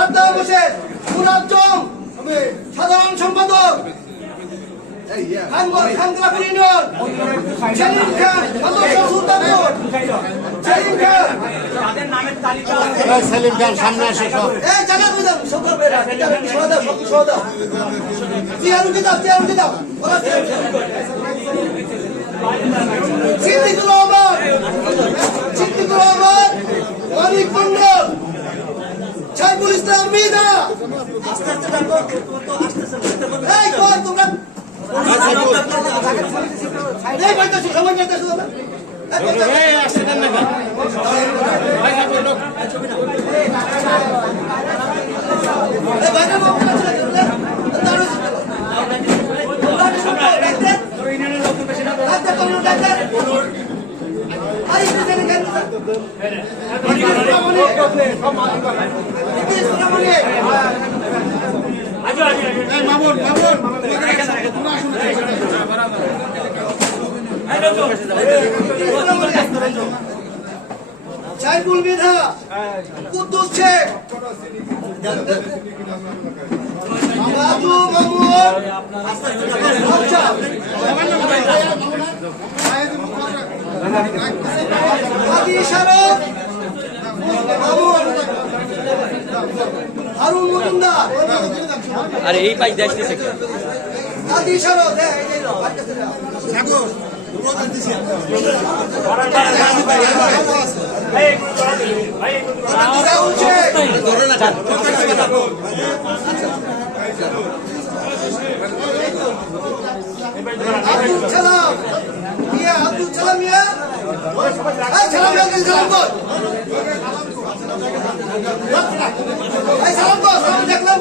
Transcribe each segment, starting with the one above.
শ্রদ্ধা অবশেষ মুরাজ্জম সাধারণ সম্পাদক খানগ্রাফ ইউনিয়ন সেলিম খান সদস্য সুলতানপুর সেলিম খান সেলিম খান সামনে আসে সব এই জায়গা বুঝাও সকল বেরা সদা চেয়ারুটি দাও ওরা সিদ্দিকুর রহমান অনিক মন্ডল সাইফুল ইসলাম মিদা এই কই তোমরা এই বাইতে সময় নিতে শুনো না এই আসে দেন না ভাই এই বাইতে সাইফুল মিধা কুদ্দুস শেখ রাজু মামুন হাদি শারফ হারুন মজুমদার আরে এই পাই দেখতেছে হাদি শারফ আব্দুল সালাম মিয়া সালাম দেখলাম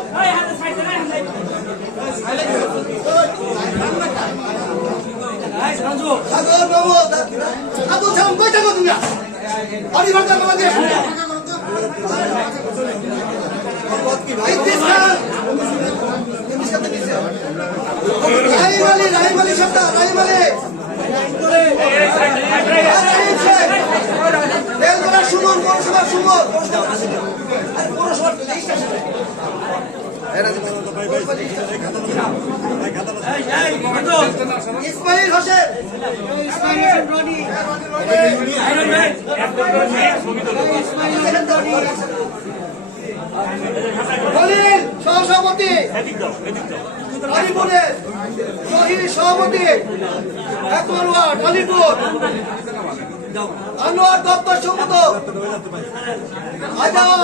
সাগর বাবু আব্দুল সালাম কই থাকো তুমি আরে ভাষা বাংলাদেশ রাহিম আলী সর্দার রাহিম আলী বেলগোলা সুমন পৌরসভা সুমন ইসমাইল হোসেন খলিল সহসভাপতি আলিপুরের শহীদ সভাপতি একমারওয়ার আলিপুর আনোয়ার দপ্তর সম্পাদক আজম